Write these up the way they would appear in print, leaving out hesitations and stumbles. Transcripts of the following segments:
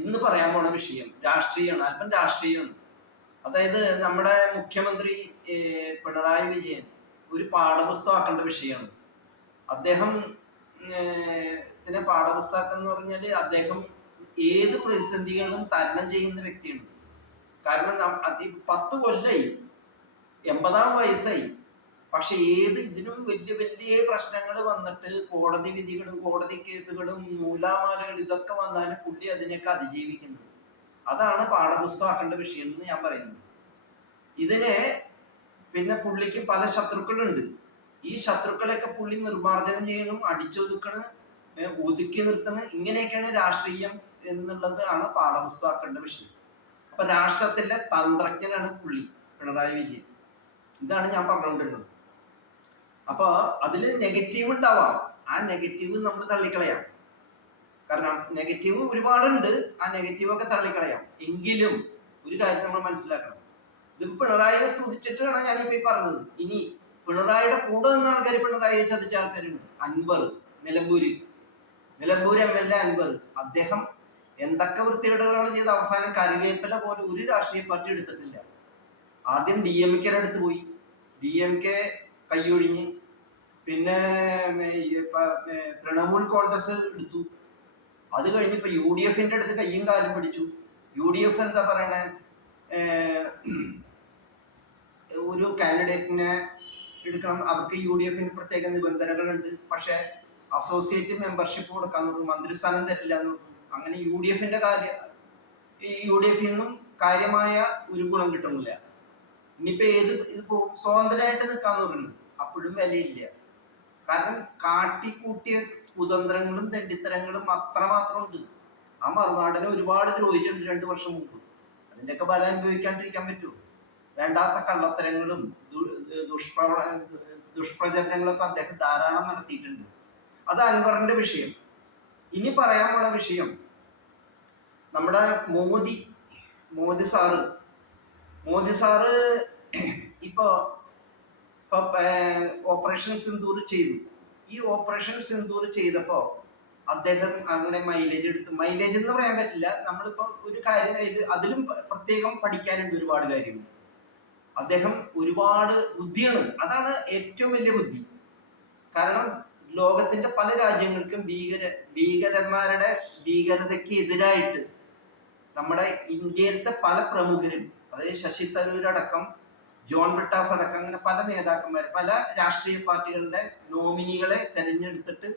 ഇന്ന് പറയാൻ പോണ വിഷയം രാഷ്ട്രീയമാണ്, അല്പം രാഷ്ട്രീയമാണ്. അതായത് നമ്മുടെ മുഖ്യമന്ത്രി പിണറായി വിജയൻ ഒരു പാഠപുസ്തകമാക്കേണ്ട വിഷയമാണ്. അദ്ദേഹം ഇതിനെ പാഠപുസ്തകം എന്ന് പറഞ്ഞാല് അദ്ദേഹം ഏത് പ്രതിസന്ധികളും തരണം ചെയ്യുന്ന വ്യക്തിയാണ്. കാരണം 10 കൊല്ലായി, 80-ാം വയസ്സായി. പക്ഷെ ഇതിനും വലിയ വലിയ പ്രശ്നങ്ങൾ വന്നിട്ട് കോടതി വിധികളും കോടതി കേസുകളും നൂലാമാലകളും ഇതൊക്കെ വന്നാലും പുള്ളി അതിനൊക്കെ അതിജീവിക്കുന്നു. അതാണ് പാഠപുസ്തകമാക്കേണ്ട വിഷയം എന്ന് ഞാൻ പറയുന്നത്. ഇതിനെ പിന്നെ പുള്ളിക്ക് പല ശത്രുക്കളുണ്ട്. ഈ ശത്രുക്കളെയൊക്കെ പുള്ളി നിർമ്മാർജ്ജനം ചെയ്യണം, അടിച്ചൊതുക്കണം, ഒതുക്കി നിർത്തണം. ഇങ്ങനെയൊക്കെയാണ് രാഷ്ട്രീയം എന്നുള്ളതാണ് പാഠപുസ്തകമാക്കേണ്ട വിഷയം. അപ്പൊ രാഷ്ട്രത്തിലെ തന്ത്രജ്ഞനാണ് പുള്ളി പിണറായി വിജയൻ. ഇതാണ് ഞാൻ പറഞ്ഞുകൊണ്ടിരുന്നത്. അപ്പൊ അതില് നെഗറ്റീവ് ഉണ്ടാവാം, ആ നെഗറ്റീവ് നമ്മൾ തള്ളിക്കളയാം. കാരണം നെഗറ്റീവ് ഒരുപാടുണ്ട്, ആ നെഗറ്റീവൊക്കെ തള്ളിക്കളയാം. എങ്കിലും ഒരു കാര്യം നമ്മൾ മനസ്സിലാക്കണം, ഇത് പിണറായിയെ സ്തുതിച്ചിട്ടാണ് ഞാനിപ്പോ ഈ പറഞ്ഞത്. ഇനി പിണറായിയുടെ കൂടെ നിന്ന ആൾക്കാർ പിണറായിയെ ചതിച്ച ആൾക്കാരുണ്ട്. അൻവർ, നിലമ്പൂര് MLA അൻവർ, അദ്ദേഹം എന്തൊക്കെ വൃത്തികേടുകളാണ് ചെയ്ത് അവസാനം കറിവേപ്പില പോലെ ഒരു രാഷ്ട്രീയ പാർട്ടി എടുത്തിട്ടില്ല. ആദ്യം DMK അടുത്ത് പോയി, DMK കൈയൊഴിഞ്ഞ്, പിന്നെ തൃണമൂൽ കോൺഗ്രസ് എടുത്തു. അത് കഴിഞ്ഞ് ഇപ്പൊ UDF അടുത്ത് കയ്യും കാലും പിടിച്ചു. UDF എന്താ പറയണേ, ഒരു കാൻഡിഡേറ്റിനെ എടുക്കണം, അവർക്ക് UDF പ്രത്യേക നിബന്ധനകളുണ്ട്. പക്ഷെ അസോസിയേറ്റ് മെമ്പർഷിപ്പ് കൊടുക്കാൻ നോക്കും, മന്ത്രിസ്ഥാനം തരില്ല എന്ന് നോക്കും. അങ്ങനെ UDF നിന്നും കാര്യമായ ഒരു ഗുണം കിട്ടുന്നില്ല. ഇനിയിപ്പോ ഇതിപ്പോ സ്വതന്ത്രമായിട്ട് നിൽക്കാന്ന് പറഞ്ഞു, അപ്പോഴും വിലയില്ല. കാരണം കാട്ടിക്കൂട്ടിയ കുതന്ത്രങ്ങളും തെണ്ടിത്തരങ്ങളും അത്രമാത്രം ഉണ്ട്. ആ മറുനാടനെ ഒരുപാട് ദ്രോഹിച്ചിട്ടുണ്ട് 2 വർഷം മുമ്പ്. അതിന്റെയൊക്കെ ബലം അനുഭവിക്കാണ്ടിരിക്കാൻ പറ്റുമോ? വേണ്ടാത്ത കള്ളത്തരങ്ങളും ദുഷ്പ്രചരണങ്ങളൊക്കെ അദ്ദേഹം ധാരാളം നടത്തിയിട്ടുണ്ട്. അത് അൻവറിന്റെ വിഷയം. ഇനി പറയാൻ പോണ വിഷയം നമ്മുടെ മോദി സാറ് ഇപ്പൊ ഓപ്പറേഷൻ സിന്ദൂർ ചെയ്തു. ഈ ഓപ്പറേഷൻ സിന്ദൂർ ചെയ്തപ്പോ അദ്ദേഹം അങ്ങനെ മൈലേജ് എന്ന് പറയാൻ പറ്റില്ല. നമ്മളിപ്പോ ഒരു കാര്യം അതിലും പ്രത്യേകം പഠിക്കാനുണ്ട്, ഒരുപാട് കാര്യങ്ങൾ. അദ്ദേഹം ഒരുപാട് ബുദ്ധിയാണ്, അതാണ് ഏറ്റവും വലിയ ബുദ്ധി. കാരണം ലോകത്തിന്റെ പല രാജ്യങ്ങൾക്കും ഭീകരന്മാരുടെ ഭീകരതയ്ക്ക് എതിരായിട്ട് നമ്മുടെ ഇന്ത്യയിലത്തെ പല പ്രമുഖരും, അതായത് ശശി തരൂർ അടക്കം, ജോൺ ബ്രിട്ടാസ് അടക്കം, അങ്ങനെ പല നേതാക്കന്മാർ, പല രാഷ്ട്രീയ പാർട്ടികളുടെ നോമിനികളെ തെരഞ്ഞെടുത്തിട്ട്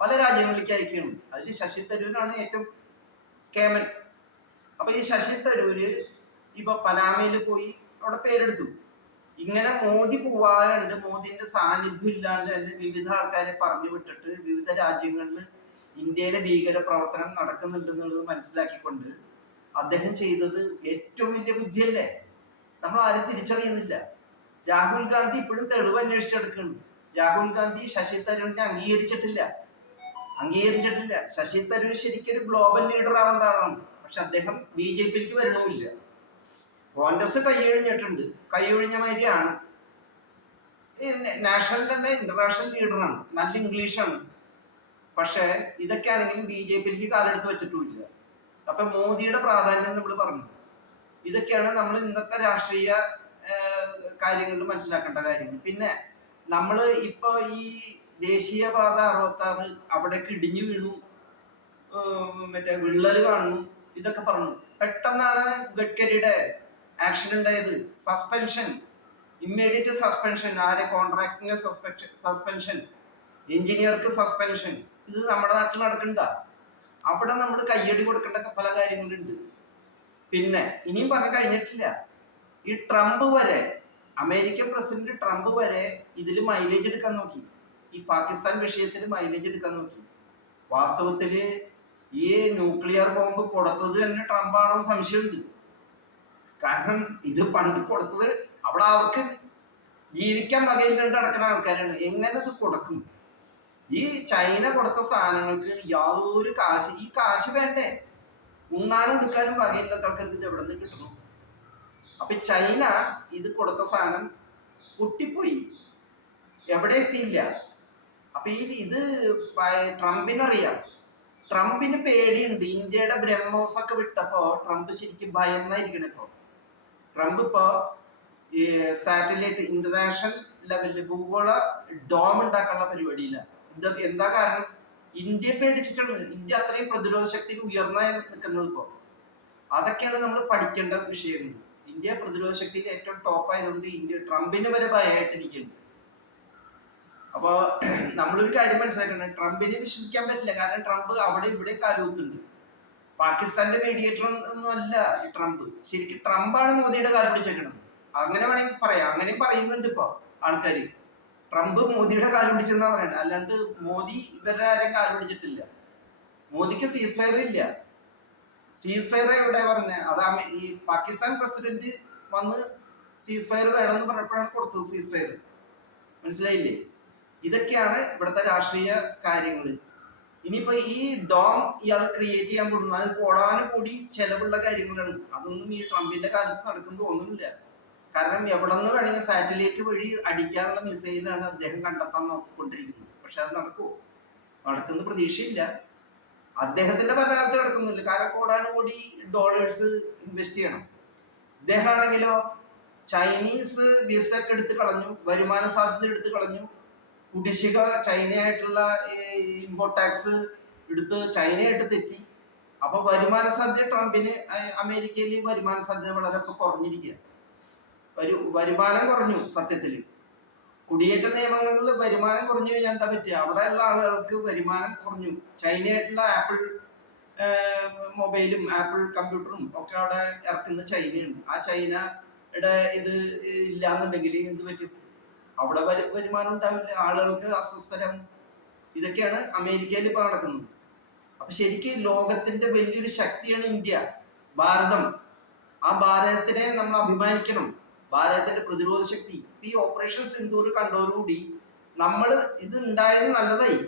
പല രാജ്യങ്ങളിലേക്ക് അയക്കുകയാണ്. അതിൽ ശശി തരൂരാണ് ഏറ്റവും കേമൻ. അപ്പൊ ഈ ശശി തരൂര് ഇപ്പൊ പനാമയിൽ പോയി അവിടെ പേരെടുത്തു. ഇങ്ങനെ മോദി പോവാണ്ട്, മോദിന്റെ സാന്നിധ്യം ഇല്ലാണ്ട് തന്നെ വിവിധ ആൾക്കാരെ പറഞ്ഞു വിട്ടിട്ട് വിവിധ രാജ്യങ്ങളിൽ ഇന്ത്യയിലെ ഭീകര പ്രവർത്തനം നടക്കുന്നുണ്ടെന്നുള്ളത് മനസ്സിലാക്കിക്കൊണ്ട് അദ്ദേഹം ചെയ്തത് ഏറ്റവും വലിയ ബുദ്ധിയല്ലേ? നമ്മൾ ആരും തിരിച്ചറിയുന്നില്ല. രാഹുൽ ഗാന്ധി ഇപ്പോഴും തെളിവ് അന്വേഷിച്ചെടുക്കുന്നു. രാഹുൽ ഗാന്ധി ശശി തരൂരിനെ അംഗീകരിച്ചിട്ടില്ല. ശശി തരൂർ ശരിക്കൊരു ഗ്ലോബൽ ലീഡർ ആവേണ്ട ആളാണ്. പക്ഷെ അദ്ദേഹം BJPയിലേക്ക് വരണമില്ല. കോൺഗ്രസ് കൈയൊഴിഞ്ഞിട്ടുണ്ട്, കൈയൊഴിഞ്ഞ മാതിരിയാണ്. നാഷണൽ തന്നെ ഇന്റർനാഷണൽ ലീഡറാണ്, നല്ല ഇംഗ്ലീഷാണ്. പക്ഷെ ഇതൊക്കെ ആണെങ്കിലും BJPയിലേക്ക് കാലെടുത്ത് വെച്ചിട്ടുമില്ല. അപ്പൊ മോദിയുടെ പ്രാധാന്യം നമ്മൾ പറഞ്ഞു. ഇതൊക്കെയാണ് നമ്മൾ ഇന്നത്തെ രാഷ്ട്രീയ കാര്യങ്ങളിൽ മനസ്സിലാക്കേണ്ട കാര്യങ്ങൾ. പിന്നെ നമ്മൾ ഇപ്പൊ ഈ ദേശീയപാത 66 അവിടേക്ക് ഇടിഞ്ഞു വീണു, മറ്റേ വിള്ളൽ കാണുന്നു, ഇതൊക്കെ പറഞ്ഞു. പെട്ടെന്നാണ് ഗഡ്കരിയുടെ ആക്ഷൻ ഉണ്ടായത്. Suspension, immediate suspension. കോൺട്രാക്ടിന് സസ്പെൻഷൻ, എഞ്ചിനീയർക്ക് സസ്പെൻഷൻ. ഇത് നമ്മുടെ നാട്ടിൽ നടക്കണ്ട. അവിടെ നമ്മൾ കയ്യടി കൊടുക്കേണ്ട പല കാര്യങ്ങളുണ്ട്. പിന്നെ ഇനിയും പറഞ്ഞു കഴിഞ്ഞിട്ടില്ല. ഈ ട്രംപ് വരെ, അമേരിക്കൻ പ്രസിഡന്റ് ട്രംപ് വരെ ഇതിൽ മൈലേജ് എടുക്കാൻ നോക്കി. ഈ പാകിസ്ഥാൻ വിഷയത്തിൽ മൈലേജ് എടുക്കാൻ നോക്കി. വാസ്തവത്തില് ഈ ന്യൂക്ലിയർ ബോംബ് കൊടുത്തത് തന്നെ ട്രംപാണോ സംശയമുണ്ട്. കാരണം ഇത് പണ്ട് കൊടുത്തത് അവിടെ അവർക്ക് ജീവിക്കാൻ വകയില്ലാണ്ട് നടക്കുന്ന ആൾക്കാരാണ്. എങ്ങനെ ഇത് കൊടുക്കും? ഈ ചൈന കൊടുത്ത സാധനങ്ങൾക്ക് യാതൊരു ഈ കാശ് വേണ്ടേ? ഉണ്ണാനും എടുക്കാനും വകയില്ലാത്ത ആൾക്കാർക്ക് ഇത് എവിടെ നിന്ന് കിട്ടണം? അപ്പൊ ചൈന ഇത് കൊടുത്ത സാധനം പൊട്ടിപ്പോയി, എവിടെ എത്തിയില്ല. അപ്പൊ ഇത് ട്രംപിനറിയാം ട്രംപിന് പേടിയുണ്ട്. ഇന്ത്യയുടെ ബ്രഹ്മോസ് ഒക്കെ വിട്ടപ്പോ ട്രംപ് ശരിക്കും ഭയന്നായിരിക്കണം ഇപ്പൊ. ട്രംപ് ഇപ്പോ ഈ സാറ്റലൈറ്റ് ഇന്റർനാഷണൽ ലെവലിൽ ഭൂഗോള ഡോം ഉണ്ടാക്കാനുള്ള പരിപാടിയില്ല. എന്താ കാരണം? ഇന്ത്യ പേടിച്ചിട്ടാണ്. ഇന്ത്യ അത്രയും പ്രതിരോധ ശക്തി ഉയർന്ന നിൽക്കുന്നത് ഇപ്പോ. അതൊക്കെയാണ് നമ്മൾ പഠിക്കേണ്ട വിഷയങ്ങൾ. ഇന്ത്യ പ്രതിരോധ ശക്തിയിൽ ഏറ്റവും ടോപ്പ് ആയതുകൊണ്ട് ഇന്ത്യ ട്രംപിന് വരെ ഭയമായിട്ടിരിക്കുന്നുണ്ട്. അപ്പൊ നമ്മളൊരു കാര്യം മനസ്സിലാക്കണം, ട്രംപിനെ വിശ്വസിക്കാൻ പറ്റില്ല. കാരണം ട്രംപ് അവിടെ ഇവിടെ കാലുകുത്തുണ്ട്. പാകിസ്ഥാന്റെ മീഡിയേറ്റർ ഒന്നും അല്ല ഈ ട്രംപ്. ശരിക്കും ട്രംപാണ് മോദിയുടെ കാല് പിടിച്ചേക്കുന്നത്. അങ്ങനെ വേണമെങ്കിൽ പറയാം. അങ്ങനെ പറയുന്നുണ്ട് ഇപ്പൊ ആൾക്കാര്. ട്രംപ് മോദിയുടെ കാല് പിടിച്ചെന്നാ പറയണത്. അല്ലാണ്ട് മോദി ഇവരുടെ ആരെയും കാല് പിടിച്ചിട്ടില്ല. മോദിക്ക് സീസ് ഫയർ ഇല്ല. സീസ് ഫയർ എവിടെ പറഞ്ഞ? അത് ഈ പാകിസ്ഥാൻ പ്രസിഡന്റ് വന്ന് സീസ് ഫയർ വേണമെന്ന് പറഞ്ഞപ്പോഴാണ് കൊടുത്തത് സീസ് ഫയർ. മനസ്സിലായില്ലേ? ഇതൊക്കെയാണ് ഇവിടുത്തെ രാഷ്ട്രീയ കാര്യങ്ങൾ. ഇനിയിപ്പോ ഈ ഡോം ഇയാൾ ക്രിയേറ്റ് ചെയ്യാൻ പോകുന്നു, അത് കോടാനുകൂടി ചെലവുള്ള കാര്യങ്ങളാണ്. അതൊന്നും ഈ ട്രംപിന്റെ കാലത്ത് നടക്കുന്നു തോന്നുന്നില്ല. കാരണം എവിടെ നിന്ന് വേണമെങ്കിൽ സാറ്റലൈറ്റ് വഴി അടിക്കാനുള്ള മിസൈലാണ് അദ്ദേഹം കണ്ടെത്താൻ നോക്കിക്കൊണ്ടിരിക്കുന്നത്. പക്ഷെ അത് നടക്കുമോ? നടക്കുന്ന പ്രതീക്ഷയില്ല. അദ്ദേഹത്തിന്റെ ഭരണകാലത്ത് നടക്കുന്നില്ല. കാരണം കോടാനുകൂടി ഡോളേഴ്സ് ഇൻവെസ്റ്റ് ചെയ്യണം. ഇദ്ദേഹമാണെങ്കിലോ ചൈനീസ് വിസ ഒക്കെ എടുത്ത് കളഞ്ഞു, വരുമാന സാധ്യത എടുത്ത് കളഞ്ഞു, കുടിശ്ശിക ചൈനയായിട്ടുള്ള ഇമ്പോർട്ട് ടാക്സ് എടുത്ത് ചൈനയായിട്ട് തെറ്റി. അപ്പൊ വരുമാന സാധ്യത ട്രംപിന് അമേരിക്കയിൽ വരുമാന സാധ്യത വളരെ കുറഞ്ഞിരിക്കുക. വരുമാനം കുറഞ്ഞു. സത്യത്തില് കുടിയേറ്റ നിയമങ്ങളിൽ വരുമാനം കുറഞ്ഞു കഴിഞ്ഞാൽ എന്താ പറ്റുക? അവിടെയുള്ള ആളുകൾക്ക് വരുമാനം കുറഞ്ഞു. ചൈനയായിട്ടുള്ള ആപ്പിൾ മൊബൈലും ആപ്പിൾ കമ്പ്യൂട്ടറും ഒക്കെ അവിടെ ഇറക്കുന്ന ചൈനയുണ്ട്. ആ ചൈനയുടെ ഇത് ഇല്ലാന്നുണ്ടെങ്കിൽ എന്ത് പറ്റും? അവിടെ വരുമാനം ഉണ്ടാവില്ല, ആളുകൾക്ക് അസ്വസ്ഥരാകും. ഇതൊക്കെയാണ് അമേരിക്കയിൽ ഇപ്പൊ നടക്കുന്നത്. അപ്പൊ ശരിക്കും ലോകത്തിന്റെ വലിയൊരു ശക്തിയാണ് ഇന്ത്യ, ഭാരതം. ആ ഭാരതത്തിനെ നമ്മൾ അഭിമാനിക്കണം. ഭാരതത്തിന്റെ പ്രതിരോധ ശക്തി ഈ ഓപ്പറേഷൻ സിന്ദൂർ കണ്ടോടുകൂടി നമ്മൾ ഇത് ഉണ്ടായത് നല്ലതായി.